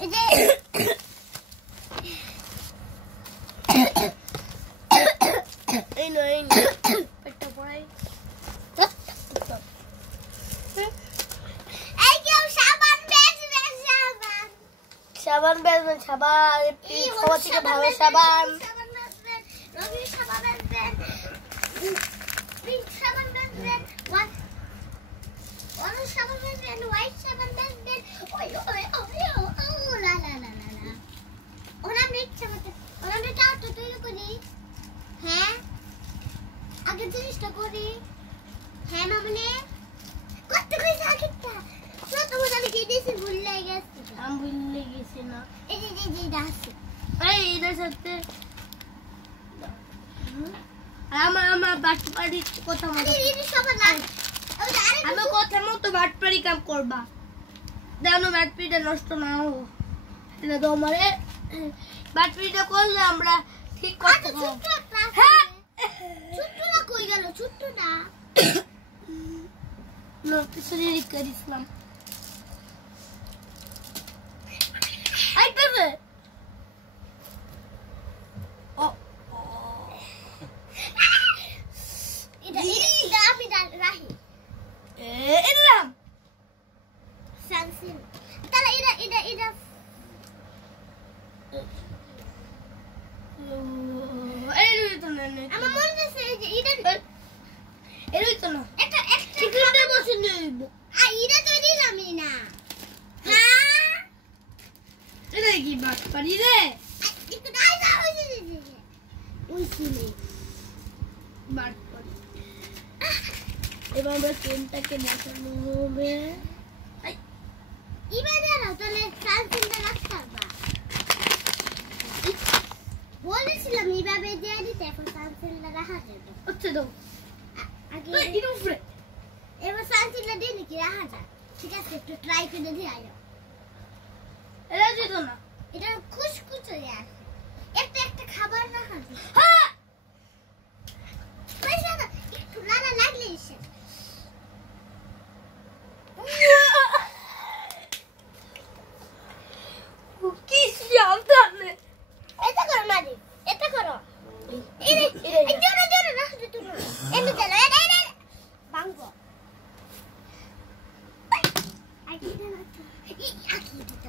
এই যে এই নয় পেটটা পড়াই এই কেউ সাবান বেচবে সাবান বেচবে সাবান সবার থেকে ভালো সাবান রবি সাবান বেচবে পিঙ্ক সাবান বেচবে orange সাবান বেচবে হোয়াইট সাবান বেচবে ওই লা লা লা লা ওরা মিক্স করতে ওরা মেটাও তো তৈরি করি হ্যাঁ আগে জিনিসটা করি হ্যাঁ মামনে কত কইছ আগেটা তো তোমার আমি কি দিছি ভুলে গেছি আমি ভুলে গেছি না এই যে দাসি এই এর সাথে আমার বাটপাড়ি কথা মতো এই সব না আমি কথা মতো বাটপাড়ি কাম করবা জানো বাটপিটা নষ্ট না হোক এটা তো আমারে বাটপিটা করলে আমরা ঠিক করতে পারবো হ্যাঁ ছোট্টটা কই গেল ছোট্টটা নটিসরি করিসলাম আই বাবা ও এটা আমি রাহি এটা সানসিন তাহলে এটা আমার মনে আছে যে এটা এরই তো না একটা চিকেনটা বসে নেব এটা তো দিলামই না হ্যাঁ এটা কি বাট পারি রে একটু দাই দাও ওই শুনে বাট পারি এবার আমরা তেলটাকে বসানো হবে এবারে না তাহলে সানসিনটা রাখতে হবে বলেছিলাম এইভাবে দিয়ে দিতে এখন সানসিনটা রাখা যাবে আচ্ছা দাও আগে এটা উপরে এবার সানসিনটা দিয়ে নাকি রাখা যায় ঠিক আছে একটু ট্রাই করে দিয়ে আয় এটা দিত না এটা খুশখুশ হয়ে আছে একটা খাবার রাখা যায় হ্যাঁ পয়সা দাও একটু লালা লাগলে এসে কি সাবধানে এটা করো মারি এটা করো এই জোরে জোরে রাখ দে তুমি এমনি চলো এই বাঙ্গো আই দিতে না আকি দিতে